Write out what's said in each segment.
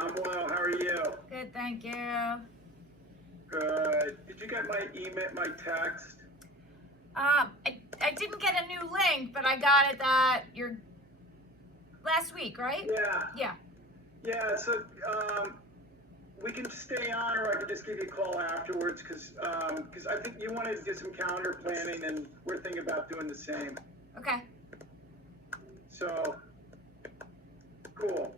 I'm well. How are you? Good, thank you. Good. Did you get my email, my text? I didn't get a new link, but I got it that you're last week, right? Yeah. Yeah. Yeah. So we can stay on, or I can just give you a call afterwards, because I think you wanted to do some calendar planning, and we're thinking about doing the same. Okay. So cool.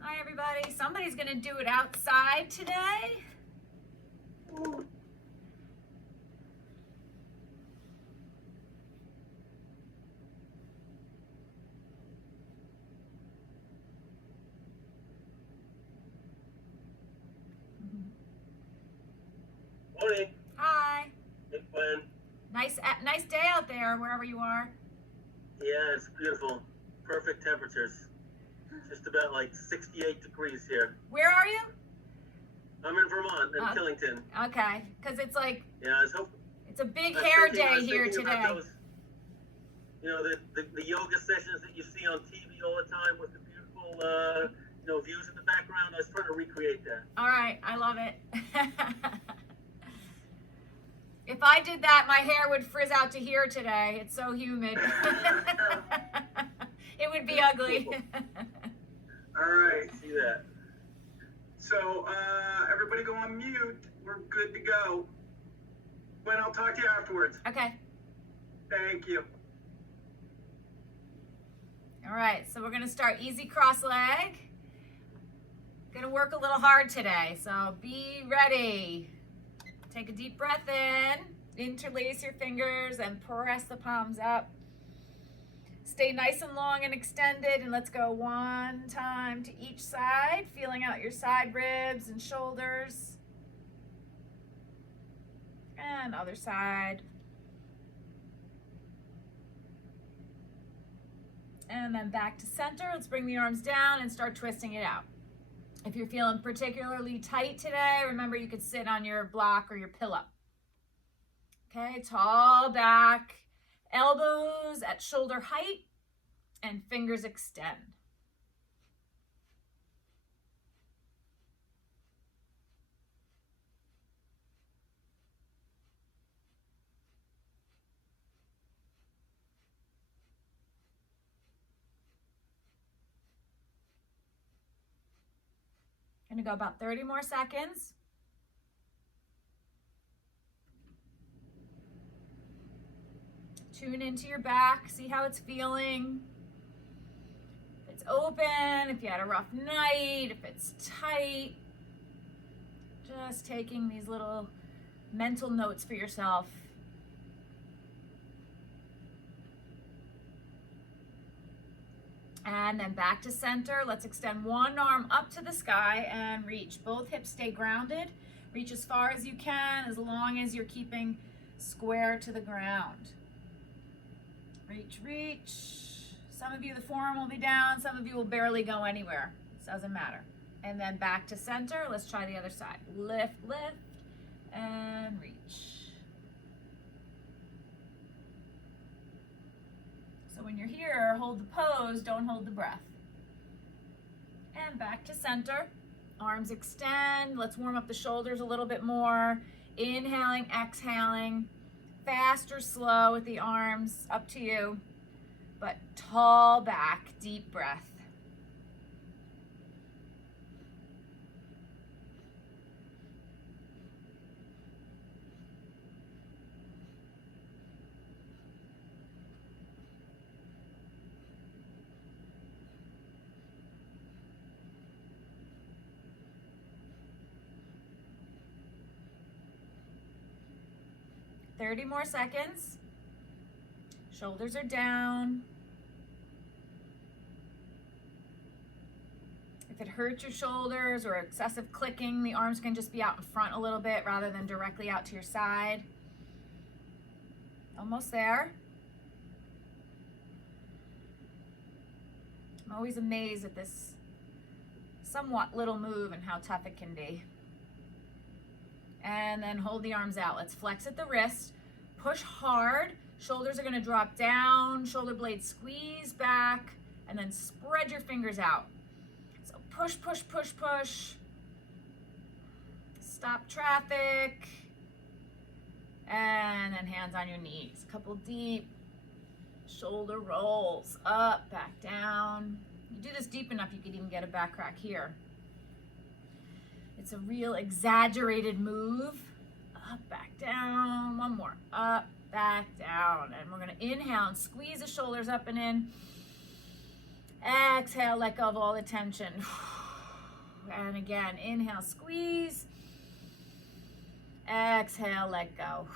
Hi, everybody. Somebody's gonna do it outside today. Morning. Hi. Hey, Gwen. Nice day out there, wherever you are. Yeah, it's beautiful. Perfect temperatures. Just about like 68 degrees here. Where are you? I'm in Vermont, in Killington. Okay, because it's like Yeah, I was hoping. it's a big hair day here today. Those, you know, the yoga sessions that you see on TV all the time with the beautiful, views in the background. I was trying to recreate that. All right, I love it. If I did that, my hair would frizz out to here today. It's so humid. It would be ugly. All right. See that? So everybody go on mute. We're good to go. Gwen, I'll talk to you afterwards. Okay. Thank you. All right, so we're gonna start easy cross leg. Gonna work a little hard today, so be ready. Take a deep breath in, interlace your fingers and press the palms up. Stay nice and long and extended, and let's go one time to each side, feeling out your side ribs and shoulders. And other side. And then back to center. Let's bring the arms down and start twisting it out. If you're feeling particularly tight today, remember you could sit on your block or your pillow. Okay, tall back, elbows at shoulder height, and fingers extend. Gonna go about 30 more seconds. Tune into your back, see how it's feeling. If it's open, if you had a rough night, if it's tight. Just taking these little mental notes for yourself. And then back to center. Let's extend one arm up to the sky and reach. Both hips stay grounded. Reach as far as you can, as long as you're keeping square to the ground. Reach, reach. Some of you, the forearm will be down. Some of you will barely go anywhere. It doesn't matter. And then back to center. Let's try the other side. Lift, lift, and reach. So when you're here, hold the pose, don't hold the breath. And back to center. Arms extend. Let's warm up the shoulders a little bit more. Inhaling, exhaling. Fast or slow with the arms, up to you. But tall back, deep breath. Thirty more seconds. Shoulders are down. If it hurts your shoulders or excessive clicking, the arms can just be out in front a little bit rather than directly out to your side. Almost there. I'm always amazed at this somewhat little move and how tough it can be. And then hold the arms out. Let's flex at the wrist. Push hard Shoulders are gonna drop down, shoulder blades squeeze back, and then spread your fingers out. So push, push, push, push. Stop traffic. And then hands on your knees. A couple deep shoulder rolls, up, back down. You do this deep enough, you could even get a back crack here. It's a real exaggerated move. Up, back down. One more. Up, back down. And we're going to inhale and squeeze the shoulders up and in. Exhale, let go of all the tension. And again, inhale, squeeze. Exhale, let go.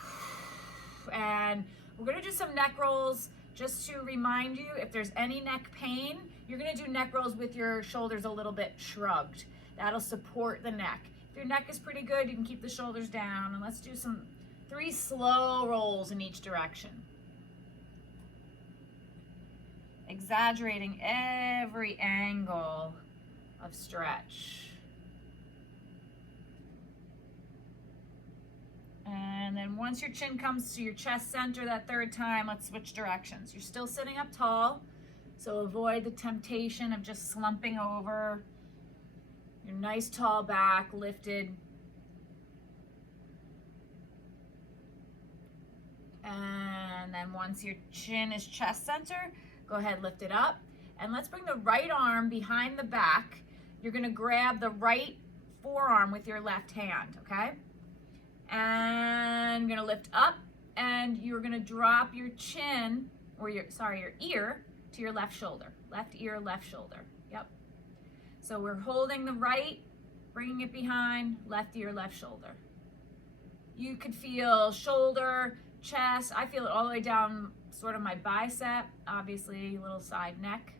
And we're going to do some neck rolls just to remind you if there's any neck pain. You're going to do neck rolls with your shoulders a little bit shrugged. That'll support the neck. If your neck is pretty good, you can keep the shoulders down. And let's do 3 slow rolls in each direction. Exaggerating every angle of stretch. And then once your chin comes to your chest center that third time, let's switch directions. You're still sitting up tall, so avoid the temptation of just slumping over. Your nice tall back lifted. And then once your chin is chest center, go ahead, lift it up. And let's bring the right arm behind the back. You're gonna grab the right forearm with your left hand, okay? And you're gonna lift up and you're gonna drop your chin, or your ear to your left shoulder. Left ear, left shoulder, yep. So we're holding the right, bringing it behind, left ear, left shoulder. You could feel shoulder, chest. I feel it all the way down sort of my bicep, obviously a little side neck.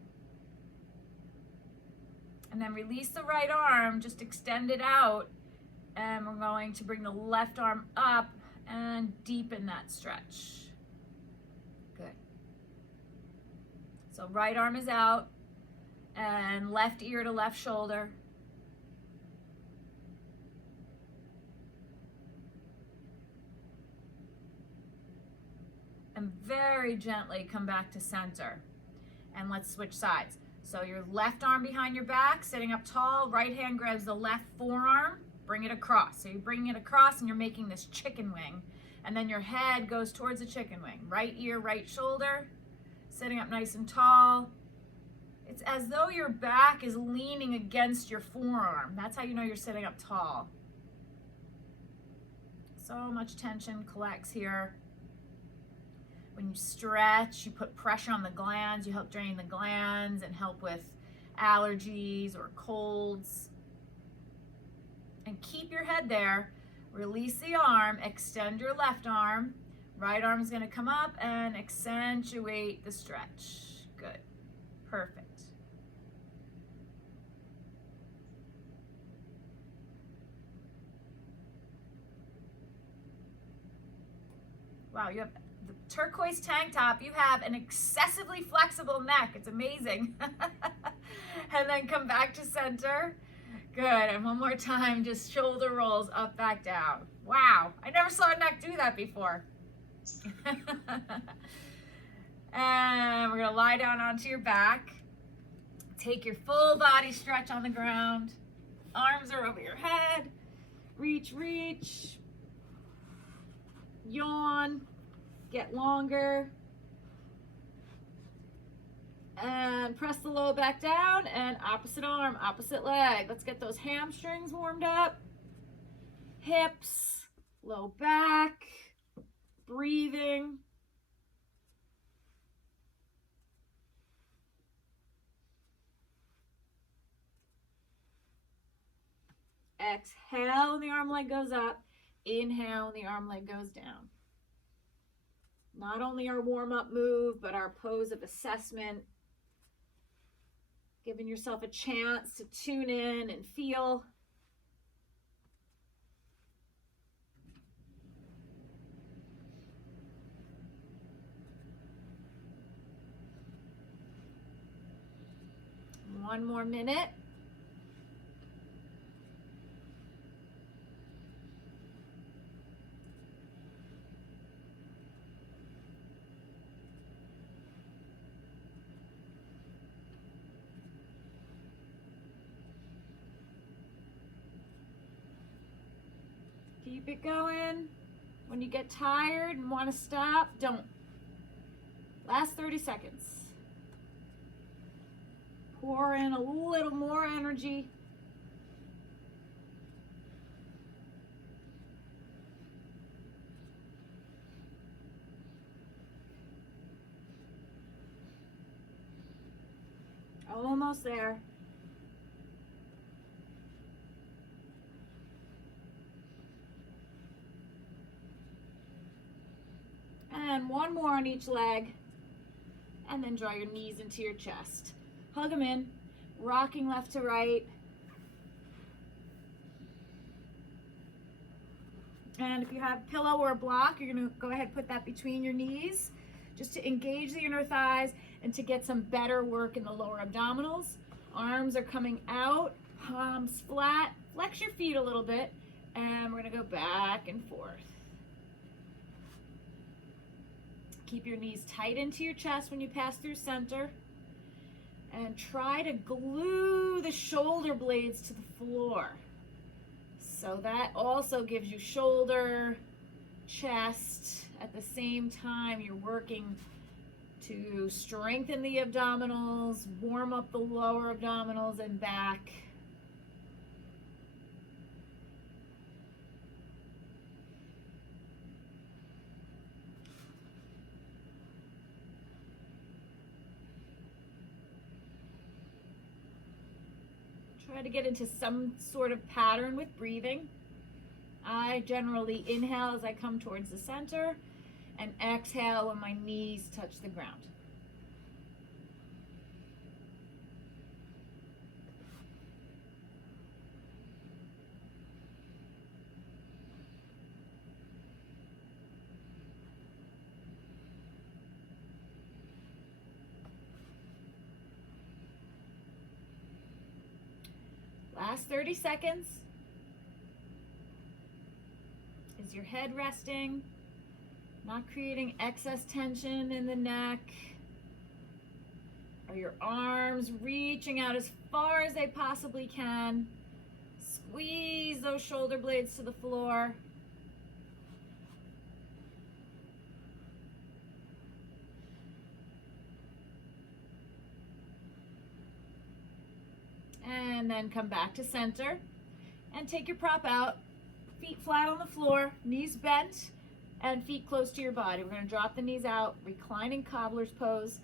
And then release the right arm, just extend it out, and we're going to bring the left arm up and deepen that stretch. Good. So right arm is out, and left ear to left shoulder. And very gently come back to center. And let's switch sides. So your left arm behind your back, sitting up tall, right hand grabs the left forearm, bring it across. So you're bringing it across and you're making this chicken wing. And then your head goes towards the chicken wing. Right ear, right shoulder, sitting up nice and tall. It's as though your back is leaning against your forearm. That's how you know you're sitting up tall. So much tension collects here. When you stretch, you put pressure on the glands, you help drain the glands and help with allergies or colds. And keep your head there. Release the arm, extend your left arm. Right arm is going to come up and accentuate the stretch. Good. Perfect. Wow, you have the turquoise tank top. You have an excessively flexible neck. It's amazing. And then come back to center. Good. And one more time, just shoulder rolls up, back down. Wow, I never saw a neck do that before. And we're gonna lie down onto your back. Take your full body stretch on the ground. Arms are over your head. Reach, reach. Yawn. Get longer. And press the low back down and opposite arm, opposite leg. Let's get those hamstrings warmed up. Hips, low back, breathing. Exhale, and the arm leg goes up. Inhale, and the arm leg goes down. Not only our warm-up move, but our pose of assessment. Giving yourself a chance to tune in and feel. One more minute. Keep it going. When you get tired and want to stop, don't. Last 30 seconds. Pour in a little more energy. Almost there. And one more on each leg. And then draw your knees into your chest. Hug them in, rocking left to right. And if you have a pillow or a block, you're gonna go ahead and put that between your knees just to engage the inner thighs and to get some better work in the lower abdominals. Arms are coming out, palms flat. Flex your feet a little bit, and we're gonna go back and forth. Keep your knees tight into your chest when you pass through center. And try to glue the shoulder blades to the floor. So that also gives you shoulder, chest. At the same time, you're working to strengthen the abdominals, warm up the lower abdominals and back. Try to get into some sort of pattern with breathing. I generally inhale as I come towards the center and exhale when my knees touch the ground. Last 30 seconds. Is your head resting? Not creating excess tension in the neck? Are your arms reaching out as far as they possibly can? Squeeze those shoulder blades to the floor. And then come back to center and take your prop out, feet flat on the floor, knees bent, and feet close to your body. We're going to drop the knees out, reclining Cobblers pose,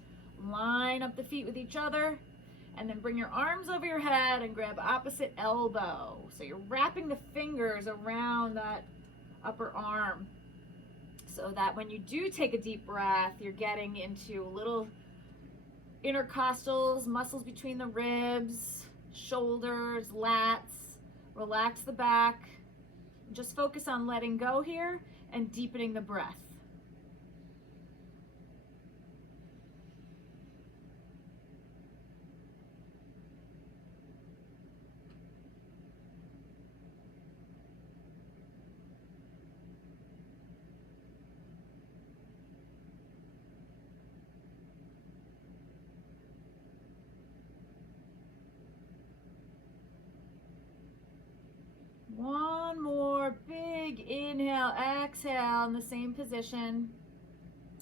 line up the feet with each other, and then bring your arms over your head and grab opposite elbow. So you're wrapping the fingers around that upper arm so that when you do take a deep breath, you're getting into little intercostals, muscles between the ribs, shoulders, lats. Relax the back. Just focus on letting go here and deepening the breath. One more big inhale, exhale in the same position.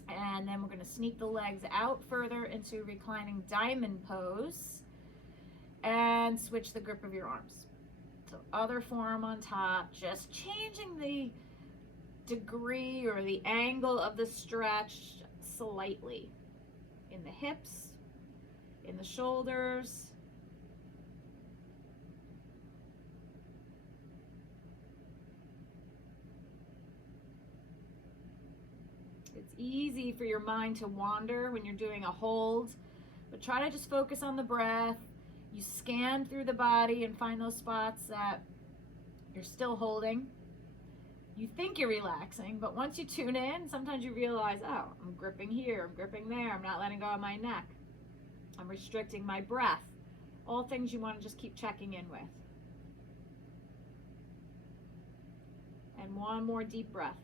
And then we're going to sneak the legs out further into reclining diamond pose and switch the grip of your arms. So other forearm on top, just changing the degree or the angle of the stretch slightly in the hips, in the shoulders. It's easy for your mind to wander when you're doing a hold, but try to just focus on the breath. You scan through the body and find those spots that you're still holding. You think you're relaxing, but once you tune in, sometimes you realize, oh, I'm gripping here, I'm gripping there, I'm not letting go of my neck. I'm restricting my breath. All things you want to just keep checking in with. And one more deep breath.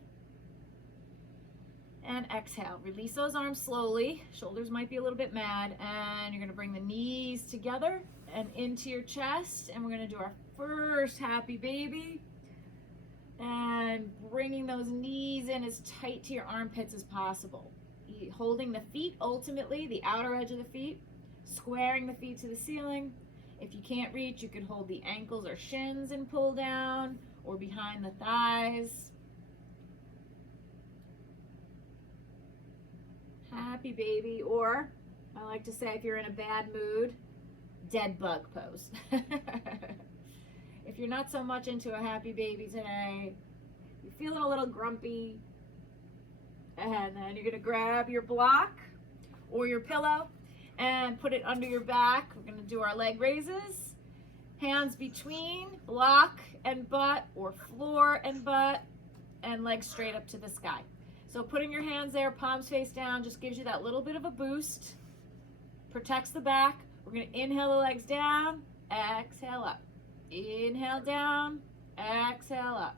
And exhale. Release those arms slowly. Shoulders might be a little bit mad. And you're going to bring the knees together and into your chest. And we're going to do our first happy baby. And bringing those knees in as tight to your armpits as possible. Holding the feet, ultimately, the outer edge of the feet, squaring the feet to the ceiling. If you can't reach, you can hold the ankles or shins and pull down, or behind the thighs. Happy baby, or I like to say if you're in a bad mood, dead bug pose. If you're not so much into a happy baby today, you're feeling a little grumpy, and then you're gonna grab your block or your pillow and put it under your back. We're gonna do our leg raises. Hands between block and butt, or floor and butt, and legs straight up to the sky. So putting your hands there, palms face down, just gives you that little bit of a boost. Protects the back. We're gonna inhale the legs down, exhale up. Inhale down, exhale up.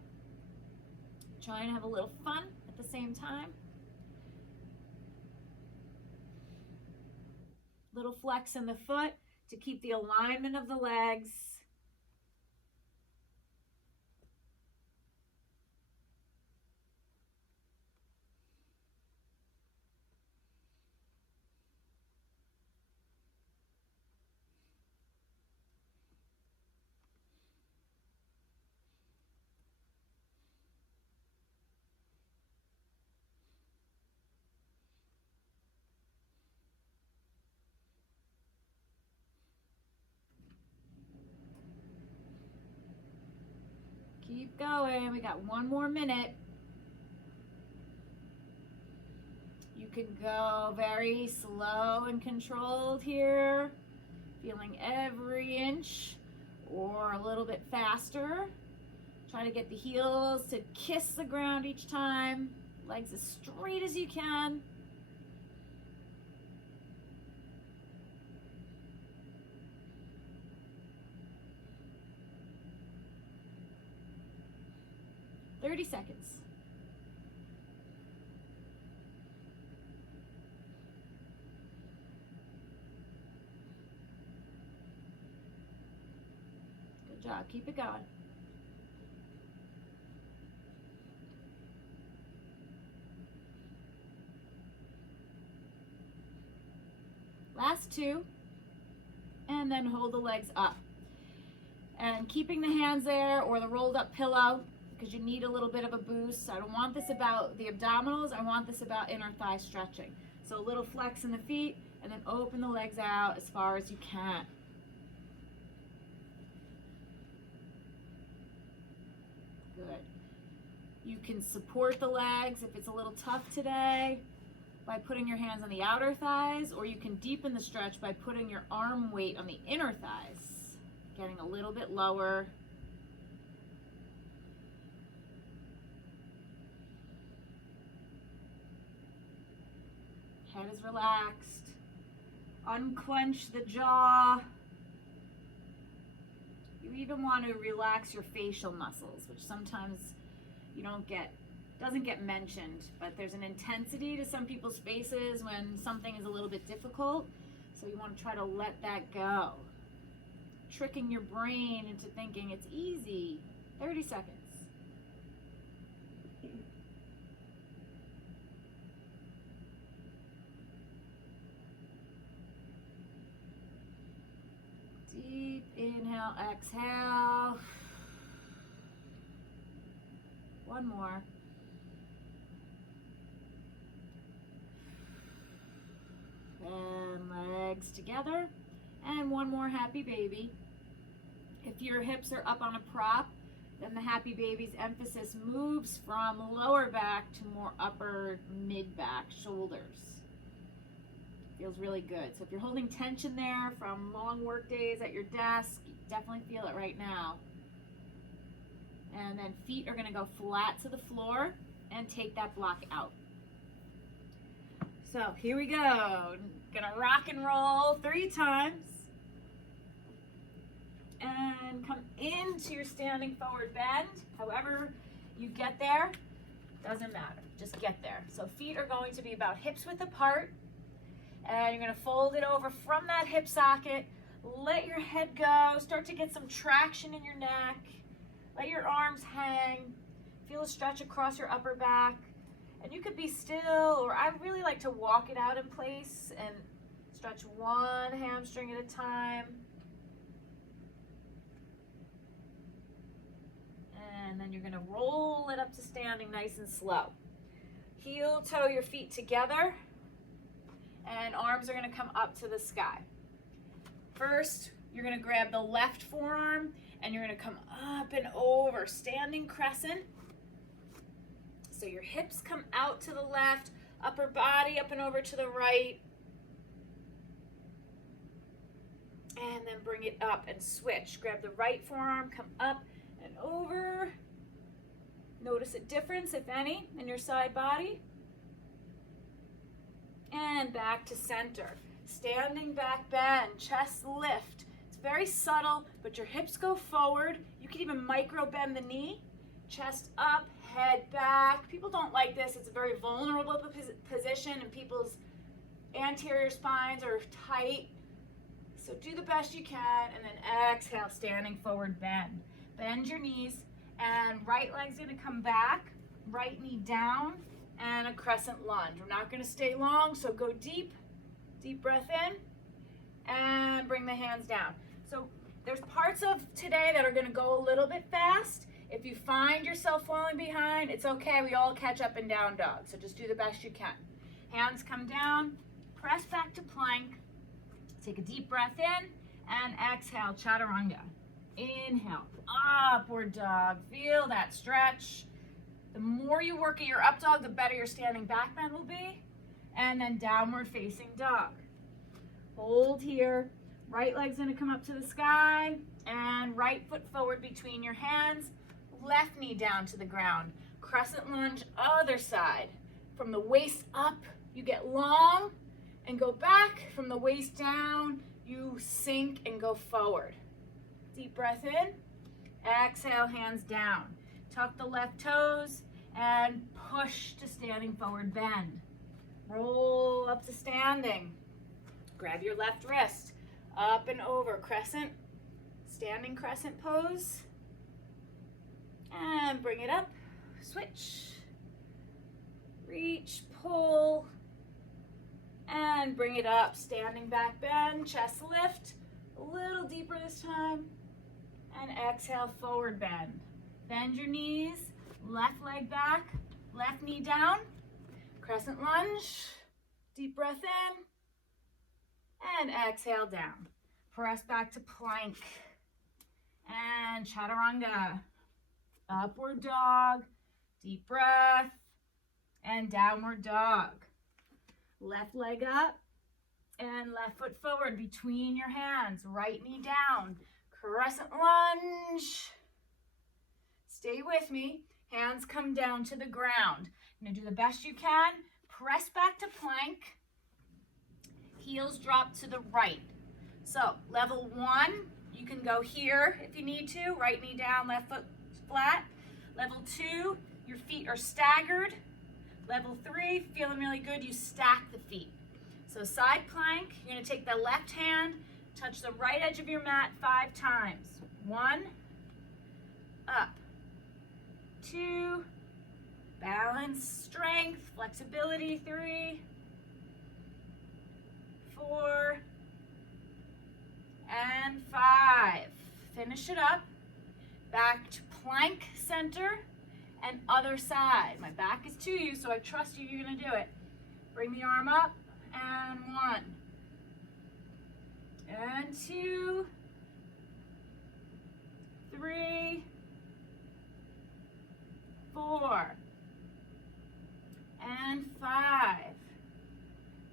Try and have a little fun at the same time. Little flex in the foot to keep the alignment of the legs. Keep going. We got one more minute. You can go very slow and controlled here, feeling every inch, or a little bit faster. Try to get the heels to kiss the ground each time. Legs as straight as you can. "30 seconds. Good job. Keep it going. Last two. And then hold the legs up. And keeping the hands there, or the rolled up pillow, because you need a little bit of a boost. I don't want this about the abdominals, I want this about inner thigh stretching. So a little flex in the feet, and then open the legs out as far as you can. Good. You can support the legs if it's a little tough today by putting your hands on the outer thighs, or you can deepen the stretch by putting your arm weight on the inner thighs, getting a little bit lower. Head is relaxed. Unclench the jaw. You even want to relax your facial muscles, which sometimes you doesn't get mentioned, but there's an intensity to some people's faces when something is a little bit difficult. So you want to try to let that go. Tricking your brain into thinking it's easy. 30 seconds. Deep inhale, exhale. One more. And legs together. And one more happy baby. If your hips are up on a prop, then the happy baby's emphasis moves from lower back to more upper mid back, shoulders. Feels really good. So if you're holding tension there from long work days at your desk, you definitely feel it right now. And then feet are gonna go flat to the floor and take that block out. So here we go. Gonna rock and roll 3 times. And come into your standing forward bend. However you get there, doesn't matter. Just get there. So feet are going to be about hips width apart. And you're gonna fold it over from that hip socket. Let your head go. Start to get some traction in your neck. Let your arms hang. Feel a stretch across your upper back. And you could be still, or I really like to walk it out in place and stretch one hamstring at a time. And then you're gonna roll it up to standing nice and slow. Heel toe your feet together, and arms are gonna come up to the sky. First, you're gonna grab the left forearm, and you're gonna come up and over, standing crescent. So your hips come out to the left, upper body up and over to the right. And then bring it up and switch. Grab the right forearm, come up and over. Notice a difference, if any, in your side body. And back to center. Standing back bend, chest lift. It's very subtle, but your hips go forward. You can even micro bend the knee. Chest up, head back. People don't like this. It's a very vulnerable position, and people's anterior spines are tight. So do the best you can, and then exhale, standing forward bend. Bend your knees, and right leg's gonna come back, right knee down, and a crescent lunge. We're not gonna stay long, so go deep. Deep breath in, and bring the hands down. So there's parts of today that are gonna go a little bit fast. If you find yourself falling behind, it's okay. We all catch up in down dog, so just do the best you can. Hands come down, press back to plank. Take a deep breath in, and exhale, chaturanga. Inhale, upward dog. Feel that stretch. The more you work at your up dog, the better your standing back bend will be. And then downward facing dog. Hold here. Right leg's gonna come up to the sky, and right foot forward between your hands. Left knee down to the ground. Crescent lunge, other side. From the waist up, you get long and go back. From the waist down, you sink and go forward. Deep breath in. Exhale, hands down. Tuck the left toes and push to standing forward bend. Roll up to standing. Grab your left wrist. Up and over, crescent. Standing crescent pose. And bring it up, switch, reach, pull, and bring it up. Standing back bend, chest lift, a little deeper this time, and exhale, forward bend. Bend your knees, left leg back, left knee down, crescent lunge, deep breath in, and exhale down. Press back to plank, and chaturanga. Upward dog, deep breath, and downward dog. Left leg up, and left foot forward between your hands. Right knee down, crescent lunge. Stay with me. Hands come down to the ground. You're gonna do the best you can. Press back to plank. Heels drop to the right. So level 1, you can go here if you need to. Right knee down, left foot flat. Level 2, your feet are staggered. Level 3, feeling really good, you stack the feet. So side plank, you're gonna take the left hand, touch the right edge of your mat 5 times. 1, up, 2, balance, strength, flexibility, 3, 4, and 5. Finish it up. Back to plank center and other side. My back is to you, so I trust you, you're gonna do it. Bring the arm up, and 1, and 2, 3, 4, and 5.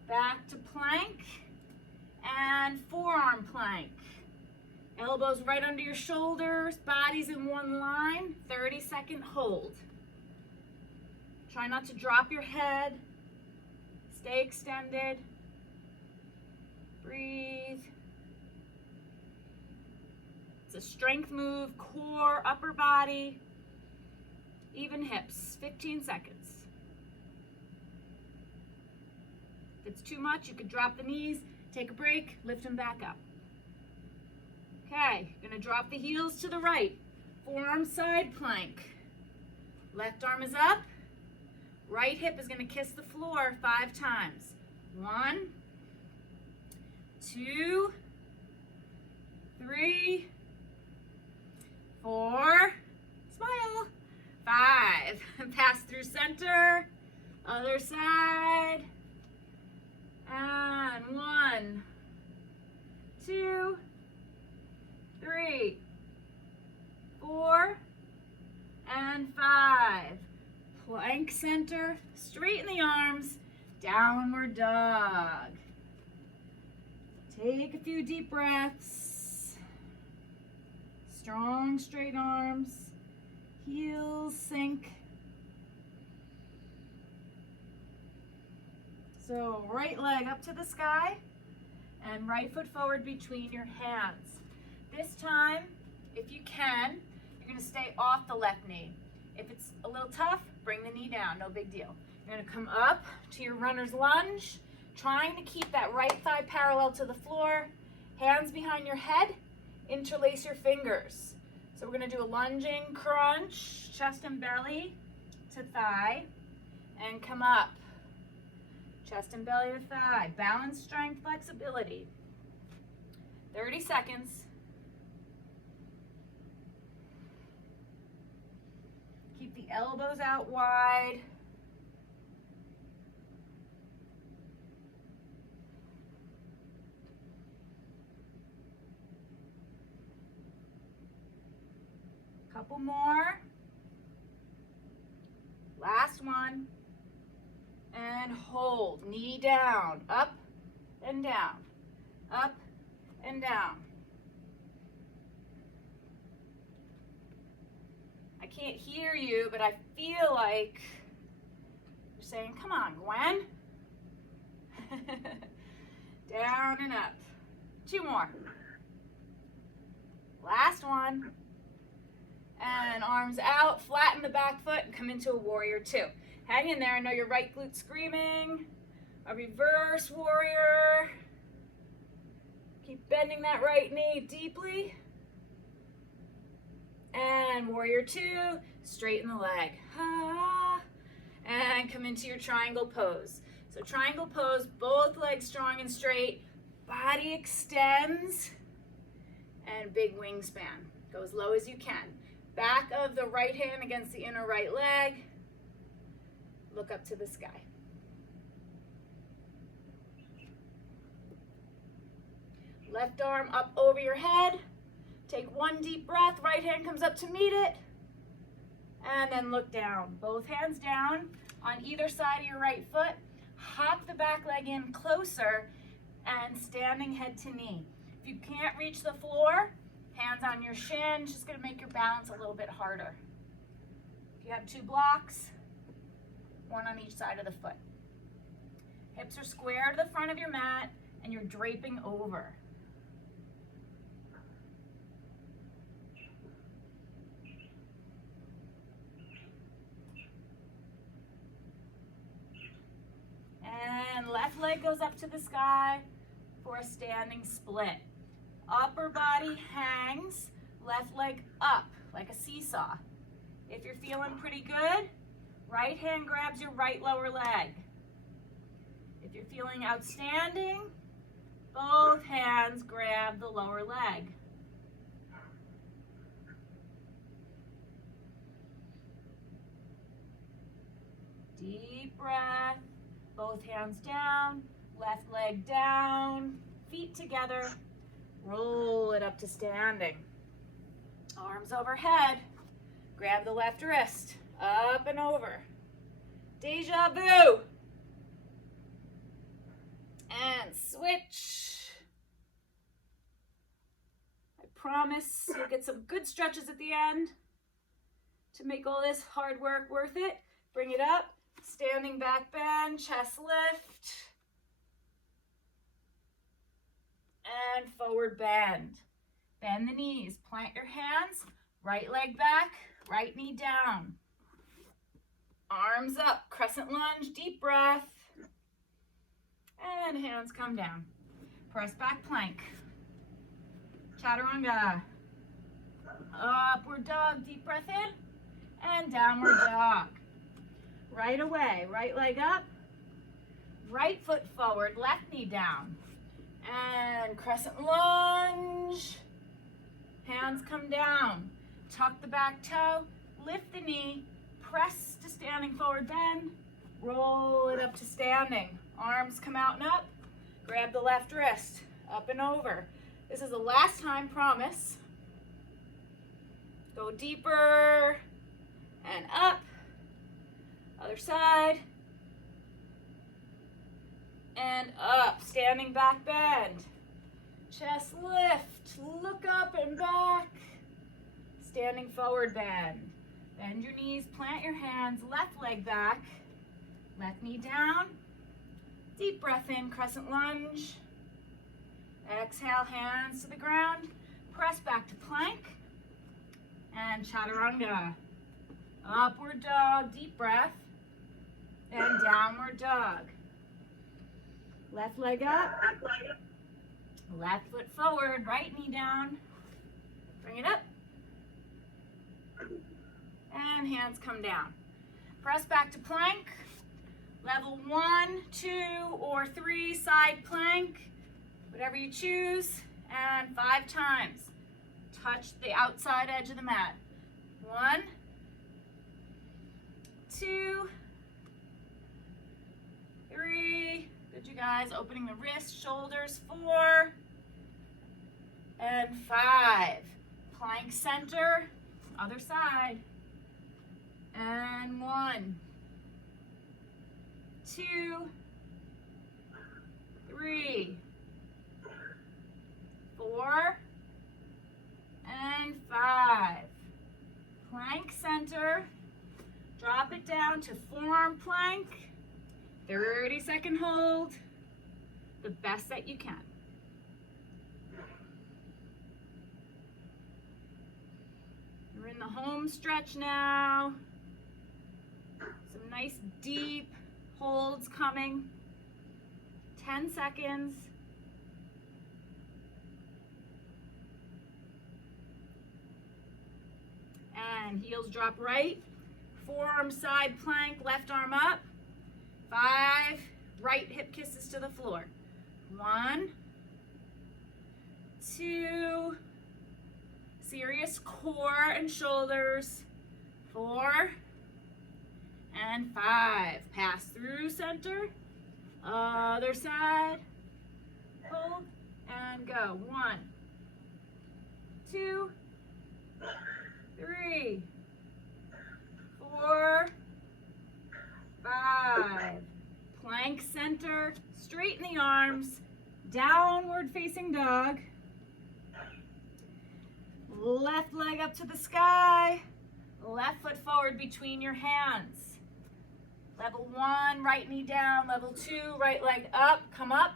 Back to plank and forearm plank. Elbows right under your shoulders, bodies in one line, 30-second hold. Try not to drop your head. Stay extended. Breathe. It's a strength move, core, upper body, even hips, 15 seconds. If it's too much, you could drop the knees, take a break, lift them back up. Okay, you're gonna drop the heels to the right. Forearm side plank. Left arm is up. Right hip is going to kiss the floor 5 times. 1, 2, 3, 4, smile, 5. Pass through center, other side, and 1, 2, 3, 4, and 5. Plank center, straighten the arms, downward dog. Take a few deep breaths. Strong, straight arms. Heels sink. So right leg up to the sky and right foot forward between your hands. This time, if you can, you're going to stay off the left knee. If it's a little tough, bring the knee down, no big deal. You're going to come up to your runner's lunge, trying to keep that right thigh parallel to the floor, hands behind your head, interlace your fingers. So we're going to do a lunging crunch, chest and belly to thigh, and come up. Chest and belly to thigh, balance, strength, flexibility. 30 seconds. Keep the elbows out wide. Couple more. Last one. And hold. Knee down. Up and down. Up and down. I can't hear you, but I feel like you're saying, come on, Gwen. Down and up. 2 more. Last one. And arms out, flatten the back foot, and come into a warrior 2. Hang in there. I know your right glute screaming. A reverse warrior. Keep bending that right knee deeply. And warrior 2, straighten the leg. And come into your triangle pose. So triangle pose, both legs strong and straight. Body extends. And big wingspan. Go as low as you can. Back of the right hand against the inner right leg. Look up to the sky. Left arm up over your head. Take 1 deep breath. Right hand comes up to meet it. And then look down. Both hands down on either side of your right foot. Hop the back leg in closer and standing head to knee. If you can't reach the floor, hands on your shin, just going to make your balance a little bit harder. If you have 2 blocks, 1 on each side of the foot. Hips are square to the front of your mat and you're draping over. And left leg goes up to the sky for a standing split. Upper body hangs, left leg up like a seesaw. If you're feeling pretty good, right hand grabs your right lower leg. If you're feeling outstanding, both hands grab the lower leg. Deep breath, both hands down, left leg down, feet together. Roll it up to standing. Arms overhead. Grab the left wrist. Up and over. Deja vu. And switch. I promise you'll get some good stretches at the end to make all this hard work worth it. Bring it up. Standing back bend. Chest lift. And forward bend. Bend the knees. Plant your hands. Right leg back. Right knee down. Arms up. Crescent lunge. Deep breath. And hands come down. Press back plank. Chaturanga. Upward dog. Deep breath in. and downward dog. Right away, right leg up, right foot forward, left knee down. And crescent lunge. Hands come down. Tuck the back toe, lift the knee, press to standing forward bend, roll it up to standing. Arms come out and up. Grab the left wrist, up and over. This is the last time, promise. Go deeper and up. Other side. And up, standing back bend. Chest lift, look up and back. Standing forward bend. Bend your knees, plant your hands, left leg back. Left knee down. Deep breath in, crescent lunge. Exhale, hands to the ground. Press back to plank. And chaturanga. Upward dog, deep breath. And downward dog. Left leg up. Left foot forward, right knee down. Bring it up. And hands come down. Press back to plank. Level 1, 2, or 3 side plank. Whatever you choose. And 5 times. Touch the outside edge of the mat. 1, 2, 3. Good, you guys. Opening the wrists, shoulders. 4 and 5. Plank center. Other side. And 1, 2, 3, 4, and 5. Plank center. Drop it down to form plank. 30-second hold. The best that you can. We're in the home stretch now. Some nice deep holds coming. 10 seconds. And heels drop right. Forearm side plank, left arm up. 5, right hip kisses to the floor. 1, 2, serious core and shoulders. 4 and 5. Pass through center. Other side. Hold and go. 1, 2, 3, 4, 5. Plank center. Straighten the arms. Downward facing dog. Left leg up to the sky. Left foot forward between your hands. Level 1, right knee down. Level 2, right leg up. Come up.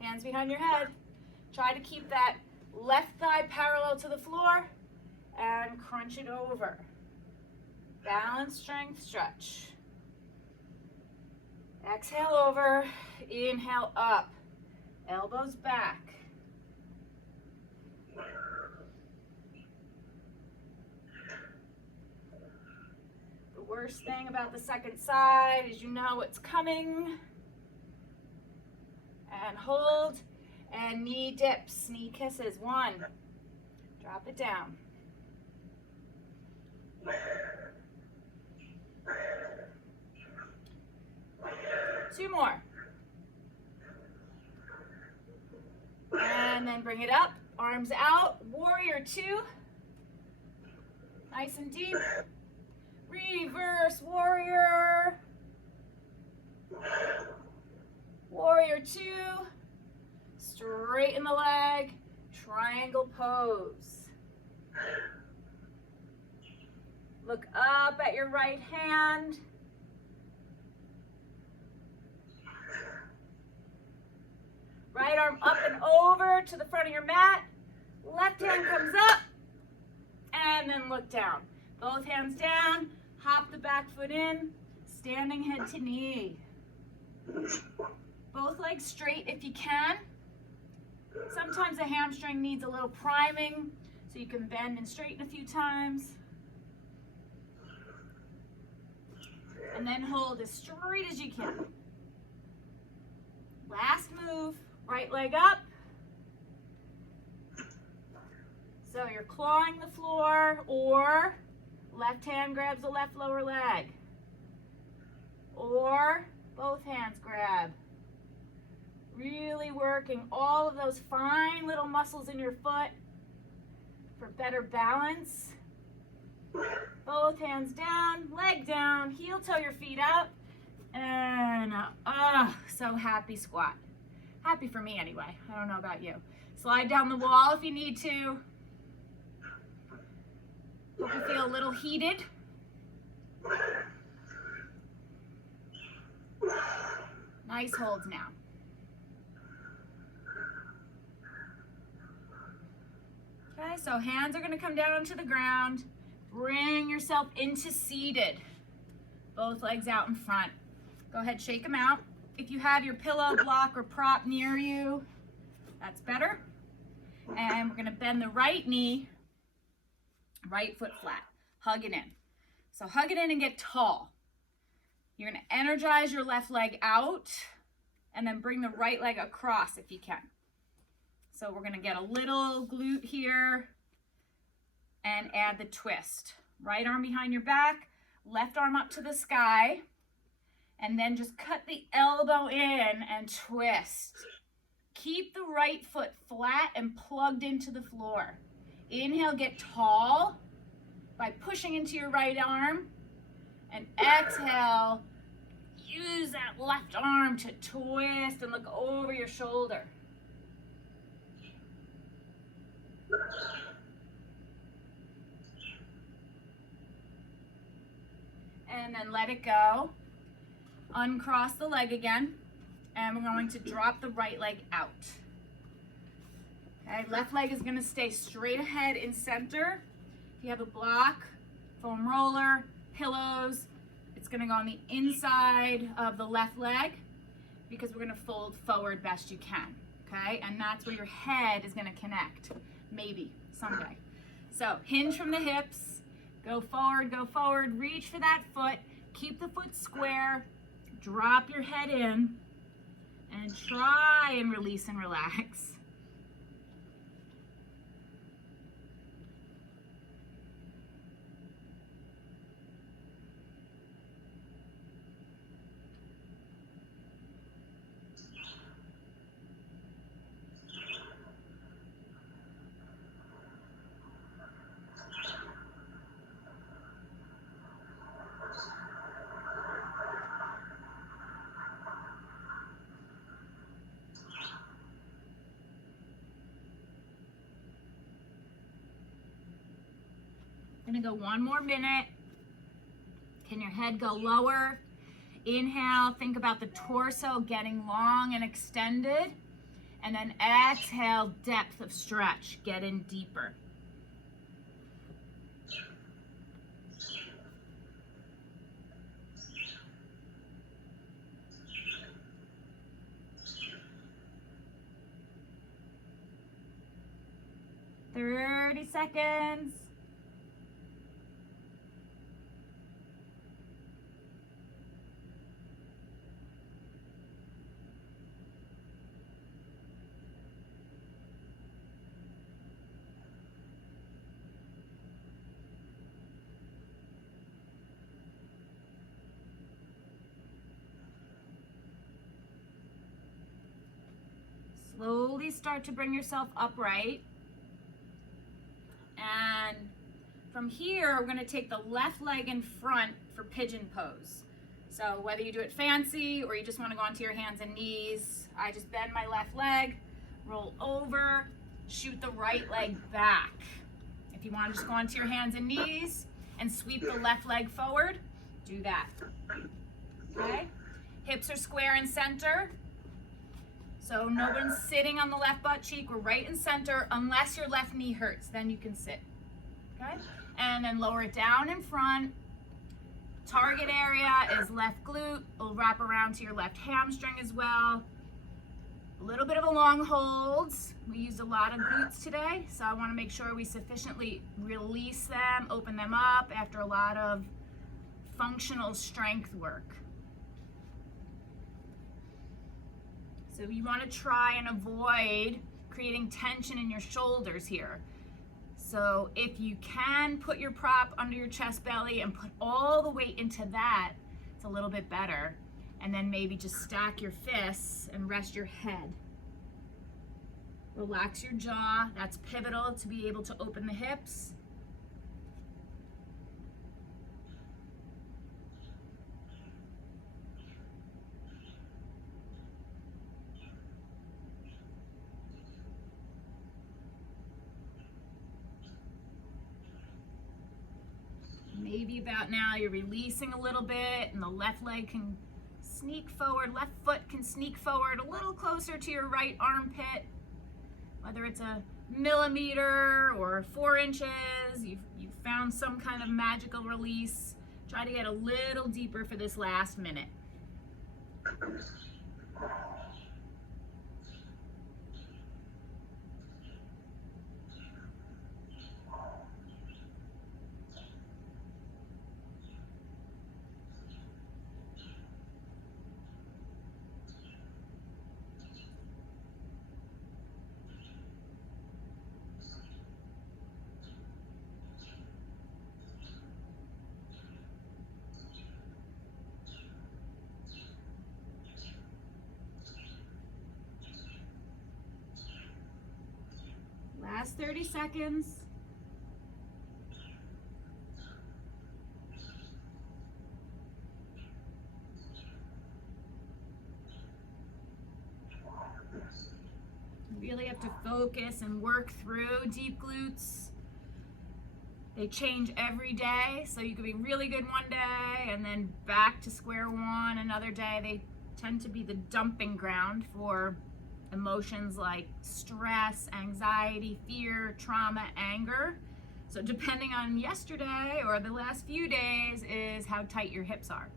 Hands behind your head. Try to keep that left thigh parallel to the floor and crunch it over. Balance, strength, stretch. Exhale over. Inhale up. Elbows back. The worst thing about the second side is you know what's coming. And hold. And knee dips, knee kisses. 1. Drop it down. 2 more. And then bring it up. Arms out. Warrior 2. Nice and deep. Reverse warrior. Warrior 2. Straighten the leg. Triangle pose. Look up at your right hand. Right arm up and over to the front of your mat. Left hand comes up. And then look down. Both hands down. Hop the back foot in. Standing head to knee. Both legs straight if you can. Sometimes the hamstring needs a little priming, so you can bend and straighten a few times. And then hold as straight as you can. Last move, right leg up. So you're clawing the floor, or left hand grabs the left lower leg. Or both hands grab. Really working all of those fine little muscles in your foot for better balance. Both hands down, leg down, heel toe your feet up, and so happy squat. Happy for me anyway. I don't know about you. Slide down the wall if you need to. Hope you feel a little heated. Nice holds now. Okay, so hands are going to come down to the ground. Bring yourself into seated. Both legs out in front. Go ahead, shake them out. If you have your pillow, block, or prop near you, that's better. And we're going to bend the right knee, right foot flat. Hug it in. So hug it in and get tall. You're going to energize your left leg out and then bring the right leg across if you can. So we're going to get a little glute here and add the twist. Right arm behind your back, left arm up to the sky, and then just cut the elbow in and twist. Keep the right foot flat and plugged into the floor. Inhale, get tall by pushing into your right arm, and exhale, use that left arm to twist and look over your shoulder. And then let it go. Uncross the leg again. And we're going to drop the right leg out. Okay, left leg is going to stay straight ahead in center. If you have a block, foam roller, pillows, it's going to go on the inside of the left leg because we're going to fold forward best you can. Okay, and that's where your head is going to connect. Maybe someday. So hinge from the hips, go forward, reach for that foot, keep the foot square, drop your head in, and try and release and relax. Gonna go one more minute. Can your head go lower? Inhale, think about the torso getting long and extended. And then exhale, depth of stretch, get in deeper. Thirty seconds. Slowly start to bring yourself upright. And from here, we're going to take the left leg in front for pigeon pose. So whether you do it fancy or you just want to go onto your hands and knees, I just bend my left leg, roll over, shoot the right leg back. If you want to just go onto your hands and knees and sweep the left leg forward, do that. Okay? Hips are square in center. So no one's sitting on the left butt cheek. We're right in center unless your left knee hurts. Then you can sit. Okay? And then lower it down in front. Target area is left glute. It'll wrap around to your left hamstring as well. A little bit of a long holds. We used a lot of glutes today, so I want to make sure we sufficiently release them, open them up after a lot of functional strength work. So you want to try and avoid creating tension in your shoulders here. So if you can put your prop under your chest belly and put all the weight into that, it's a little bit better. And then maybe just stack your fists and rest your head. Relax your jaw. That's pivotal to be able to open the hips. Maybe about now you're releasing a little bit and the left leg can sneak forward, left foot can sneak forward a little closer to your right armpit. Whether it's a millimeter or 4 inches, you've found some kind of magical release. Try to get a little deeper for this last minute. Last 30 seconds. You really have to focus and work through deep glutes. They change every day, so you could be really good one day and then back to square one another day. They tend to be the dumping ground for emotions like stress, anxiety, fear, trauma, anger. So depending on yesterday or the last few days is how tight your hips are.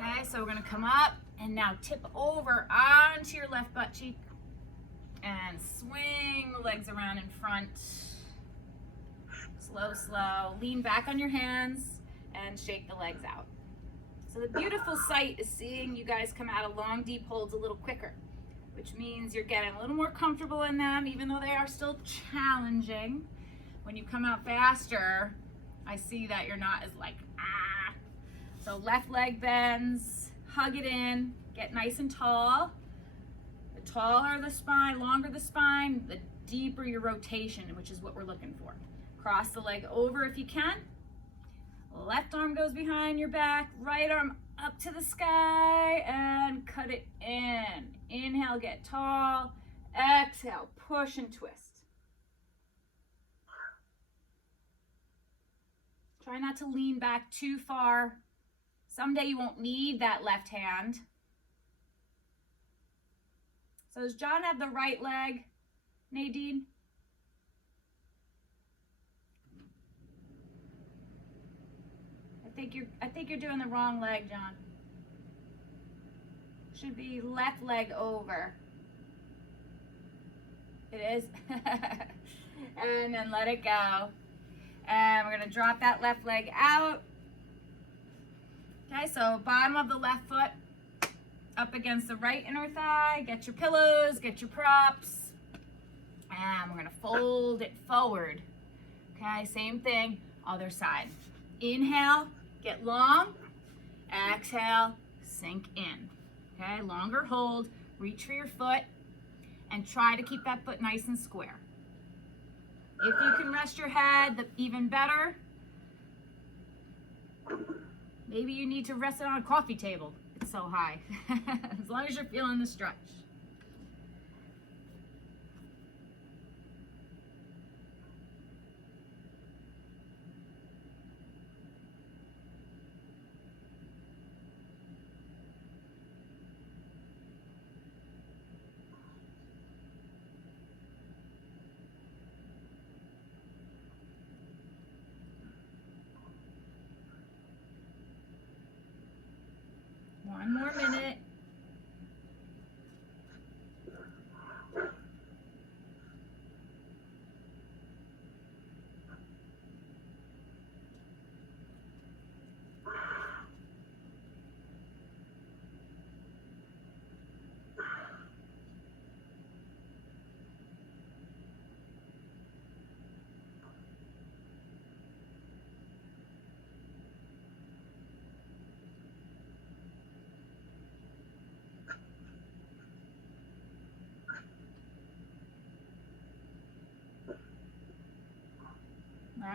Okay, so we're gonna come up and now tip over onto your left butt cheek and swing the legs around in front. Slow, slow. Lean back on your hands and shake the legs out. So the beautiful sight is seeing you guys come out of long, deep holds a little quicker, which means you're getting a little more comfortable in them, even though they are still challenging. When you come out faster, I see that you're not as like, ah. So left leg bends, hug it in, get nice and tall. The taller the spine, longer the spine, the deeper your rotation, which is what we're looking for. Cross the leg over if you can. Left arm goes behind your back, right arm up to the sky and cut it in. Inhale, get tall. Exhale, push and twist. Try not to lean back too far. Someday you won't need that left hand. So does John have the right leg, Nadine? I think you're doing the wrong leg, John. Should be left leg over. It is. And then let it go. And we're gonna drop that left leg out. Okay, so bottom of the left foot up against the right inner thigh. Get your pillows, get your props. And we're gonna fold it forward. Okay, same thing, other side. Inhale, get long. Exhale, sink in. Okay, longer hold, reach for your foot, and try to keep that foot nice and square. If you can rest your head, even better. Maybe you need to rest it on a coffee table. It's so high. As long as you're feeling the stretch. One more minute.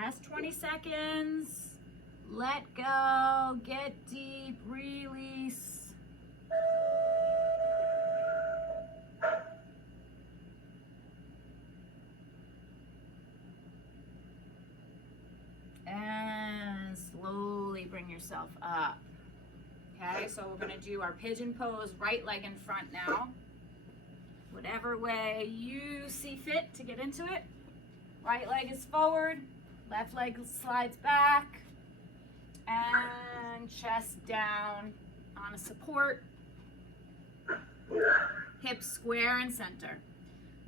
Last 20 seconds. Let go, get deep, release. And slowly bring yourself up. Okay, so we're gonna do our pigeon pose, right leg in front now. Whatever way you see fit to get into it. Right leg is forward, left leg slides back, and chest down on a support. Hips square and center.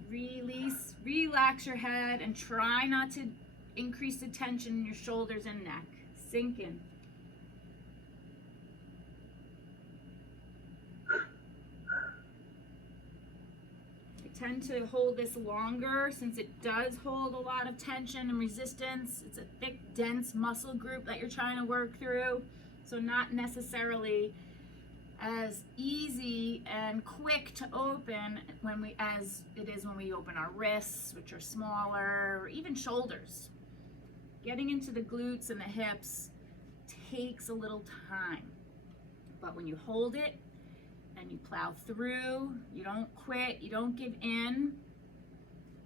Release, relax your head, and try not to increase the tension in your shoulders and neck. Sink in. I tend to hold this longer since it does hold a lot of tension and resistance. It's a thick, dense muscle group that you're trying to work through. So not necessarily as easy and quick to open as it is when we open our wrists, which are smaller, or even shoulders. Getting into the glutes and the hips takes a little time. But when you hold it and you plow through, you don't quit, you don't give in,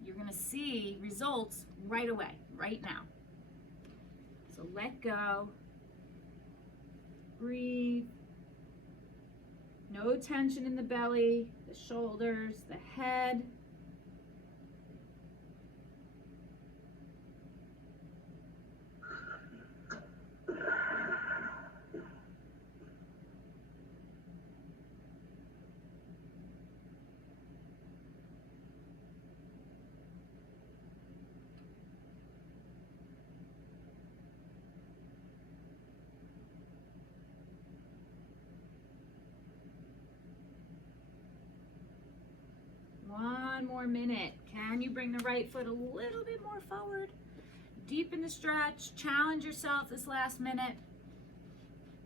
you're gonna see results right away, right now. So let go, breathe. No tension in the belly, the shoulders, the head. One more minute. Can you bring the right foot a little bit more forward? Deepen the stretch. Challenge yourself this last minute.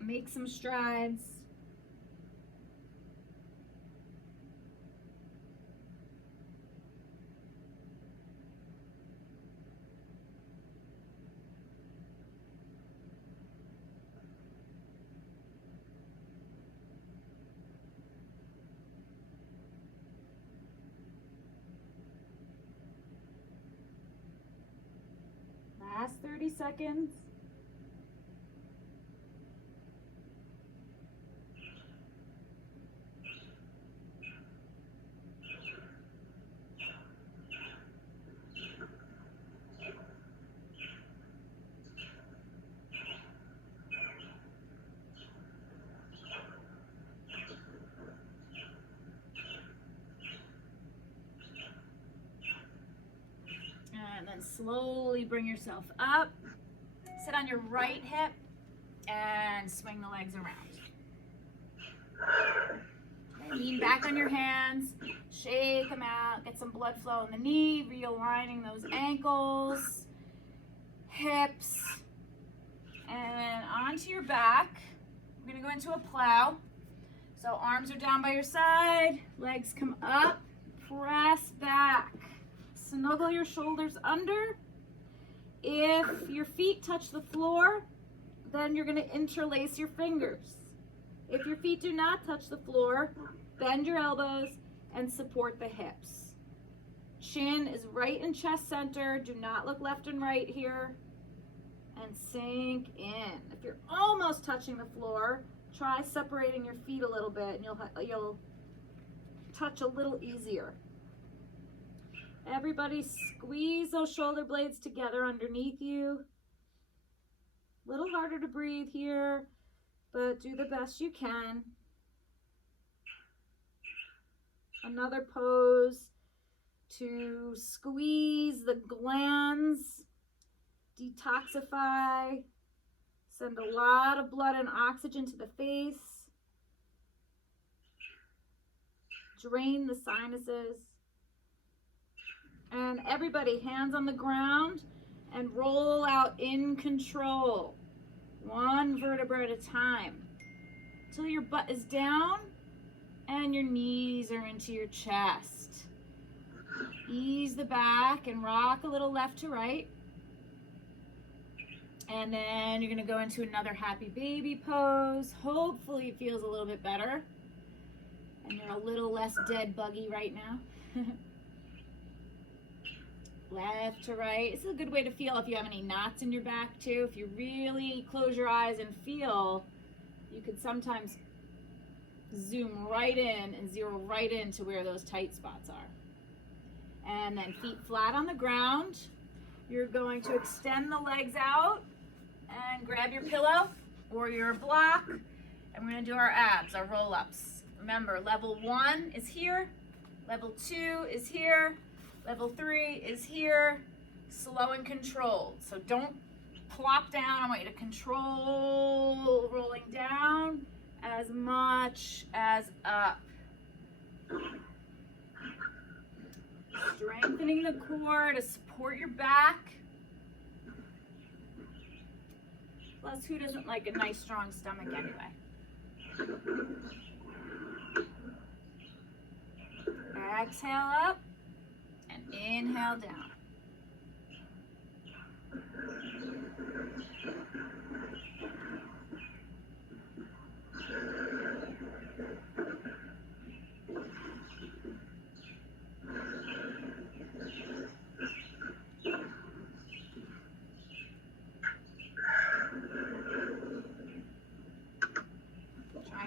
Make some strides. Last 30 seconds. And then slowly bring yourself up. Sit on your right hip and swing the legs around. Okay, lean back on your hands, shake them out, get some blood flow in the knee, realigning those ankles, hips, and onto your back. We're gonna go into a plow. So arms are down by your side, legs come up, press back. Snuggle your shoulders under. If your feet touch the floor, then you're going to interlace your fingers. If your feet do not touch the floor, bend your elbows and support the hips. Chin is right in chest center. Do not look left and right here. And sink in. If you're almost touching the floor, try separating your feet a little bit and you'll touch a little easier. Everybody squeeze those shoulder blades together underneath you. A little harder to breathe here, but do the best you can. Another pose to squeeze the glands, detoxify, send a lot of blood and oxygen to the face, drain the sinuses. And everybody, hands on the ground and roll out in control. One vertebra at a time. Until your butt is down and your knees are into your chest. Ease the back and rock a little left to right. And then you're gonna go into another happy baby pose. Hopefully it feels a little bit better. And you're a little less dead buggy right now. Left to right. This is a good way to feel if you have any knots in your back too. If you really close your eyes and feel, you could sometimes zoom right in and zero right into where those tight spots are. And then feet flat on the ground. You're going to extend the legs out and grab your pillow or your block, and we're going to do our abs, our roll-ups. Remember, level 1 is here, level 2 is here, level 3 is here, slow and controlled. So don't plop down. I want you to control rolling down as much as up. Strengthening the core to support your back. Plus, who doesn't like a nice strong stomach anyway? Exhale up and inhale down.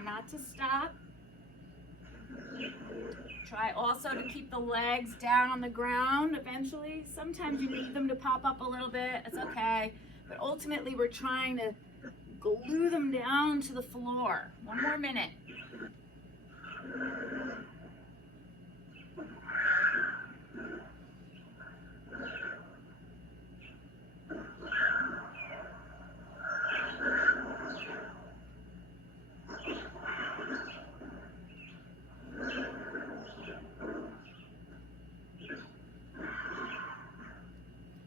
Not to stop. Try also to keep the legs down on the ground eventually. Sometimes you need them to pop up a little bit. It's okay. But ultimately, we're trying to glue them down to the floor. One more minute.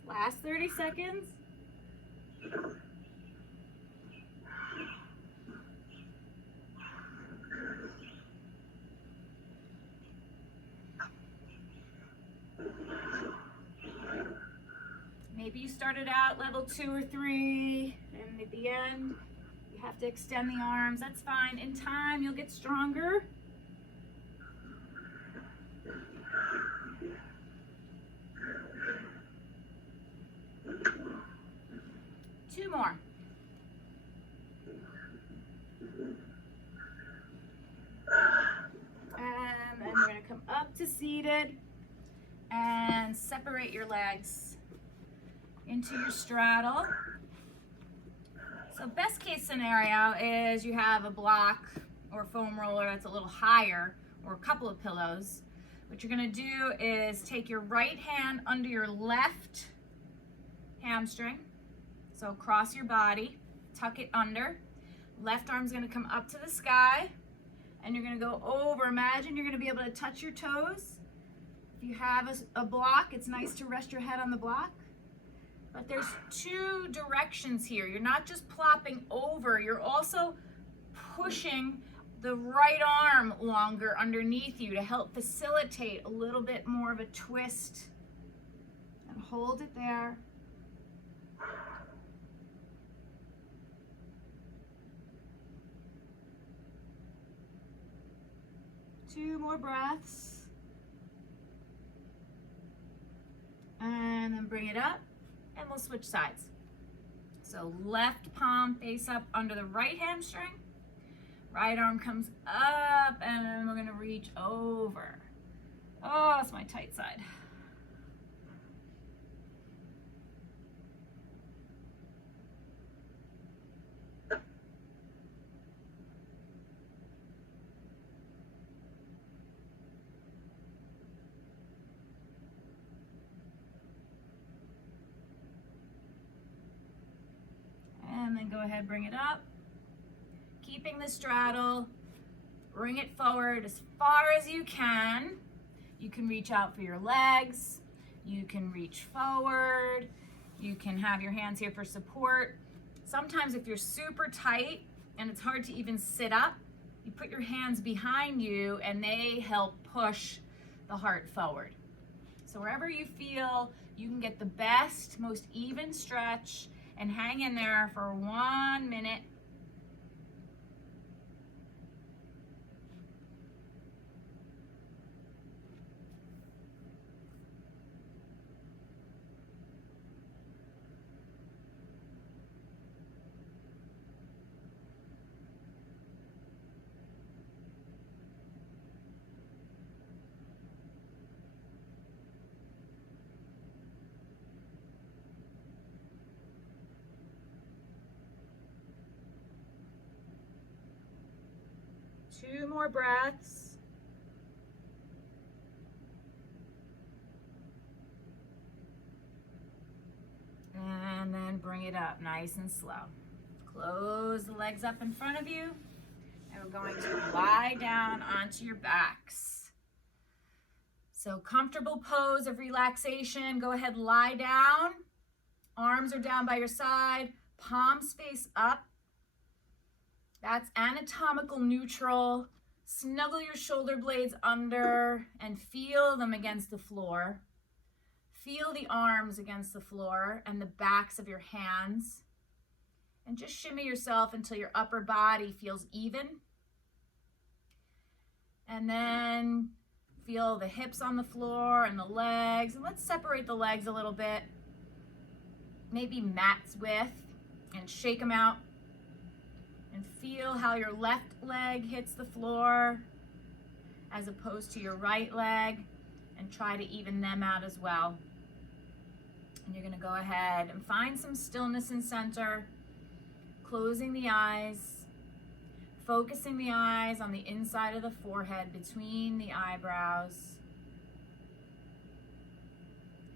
Last 30 seconds. Maybe you started out level 2 or 3, and at the end, you have to extend the arms. That's fine. In time, you'll get stronger. Two more. And then we're going to come up to seated and separate your legs into your straddle. So best case scenario is you have a block or foam roller that's a little higher, or a couple of pillows. What you're going to do is take your right hand under your left hamstring. So cross your body, tuck it under. Left arm's gonna come up to the sky, and you're gonna go over. Imagine you're gonna be able to touch your toes. If you have a block, it's nice to rest your head on the block. But there's two directions here. You're not just plopping over, you're also pushing the right arm longer underneath you to help facilitate a little bit more of a twist. And hold it there. Two more breaths. And then bring it up, and we'll switch sides. So left palm face up under the right hamstring. Right arm comes up, and then we're gonna reach over. Oh, that's my tight side. And then go ahead, bring it up. Keeping the straddle, bring it forward as far as you can. You can reach out for your legs. You can reach forward. You can have your hands here for support. Sometimes if you're super tight and it's hard to even sit up, you put your hands behind you and they help push the heart forward. So wherever you feel you can get the best, most even stretch and hang in there for 1 minute. Two more breaths. And then bring it up nice and slow. Close the legs up in front of you. And we're going to lie down onto your backs. So comfortable pose of relaxation. Go ahead, lie down. Arms are down by your side. Palms face up. That's anatomical neutral. Snuggle your shoulder blades under and feel them against the floor. Feel the arms against the floor and the backs of your hands. And just shimmy yourself until your upper body feels even. And then feel the hips on the floor and the legs. And let's separate the legs a little bit. Maybe mat's width, and shake them out. And feel how your left leg hits the floor as opposed to your right leg, and try to even them out as well. And you're going to go ahead and find some stillness and center, closing the eyes, focusing the eyes on the inside of the forehead between the eyebrows.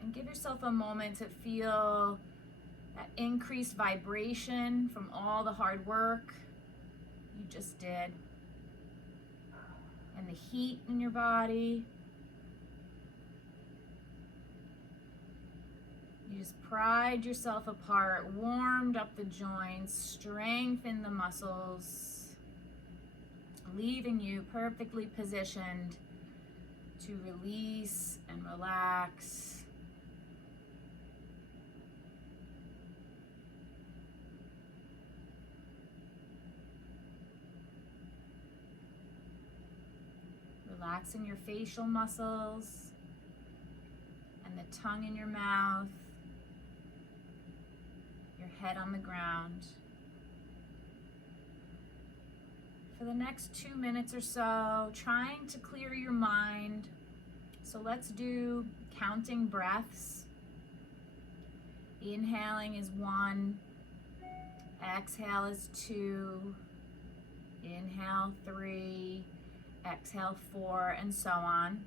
And give yourself a moment to feel that increased vibration from all the hard work you just did, and the heat in your body. You just pried yourself apart, warmed up the joints, strengthened the muscles, leaving you perfectly positioned to release and relax. Relaxing your facial muscles and the tongue in your mouth, your head on the ground. For the next 2 minutes or so, trying to clear your mind. So let's do counting breaths. Inhaling is 1, exhale is 2, inhale 3, exhale 4, and so on.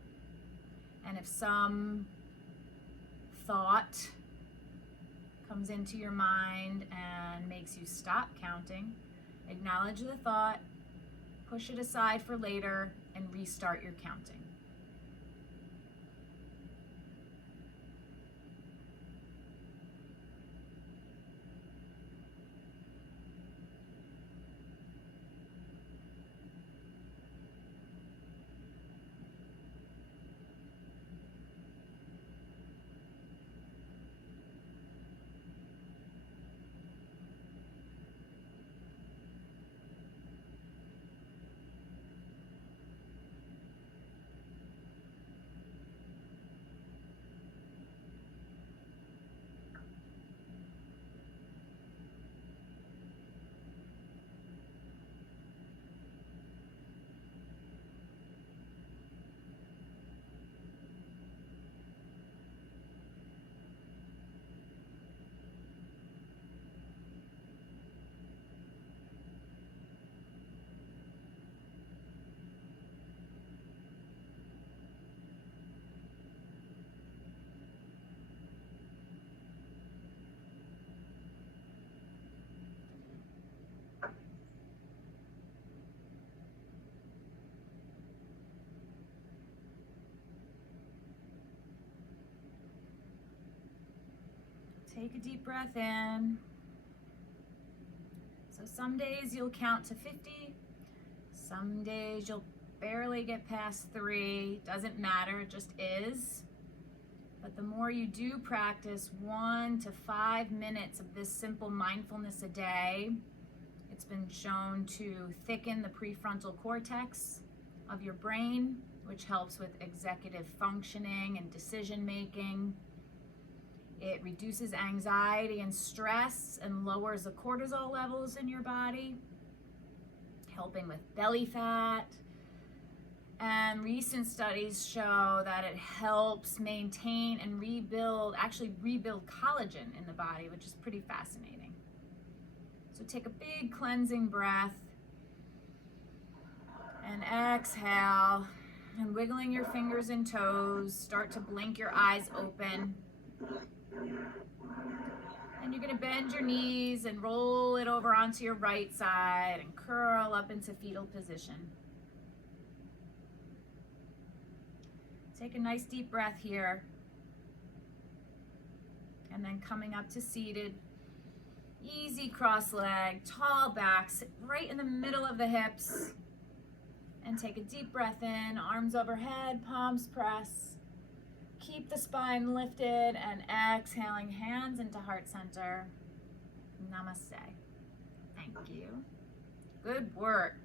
And if some thought comes into your mind and makes you stop counting, acknowledge the thought, push it aside for later, and restart your counting. Take a deep breath in. So some days you'll count to 50. Some days you'll barely get past 3. Doesn't matter, it just is. But the more you do practice 1 to 5 minutes of this simple mindfulness a day, it's been shown to thicken the prefrontal cortex of your brain, which helps with executive functioning and decision making. It reduces anxiety and stress and lowers the cortisol levels in your body, helping with belly fat. And recent studies show that it helps maintain and rebuild collagen in the body, which is pretty fascinating. So take a big cleansing breath and exhale, and wiggling your fingers and toes, start to blink your eyes open. And you're going to bend your knees and roll it over onto your right side and curl up into fetal position. Take a nice deep breath here. And then coming up to seated. Easy cross leg, tall back, sit right in the middle of the hips. And take a deep breath in, arms overhead, palms press. Keep the spine lifted and exhaling, hands into heart center. Namaste. Thank you. Good work.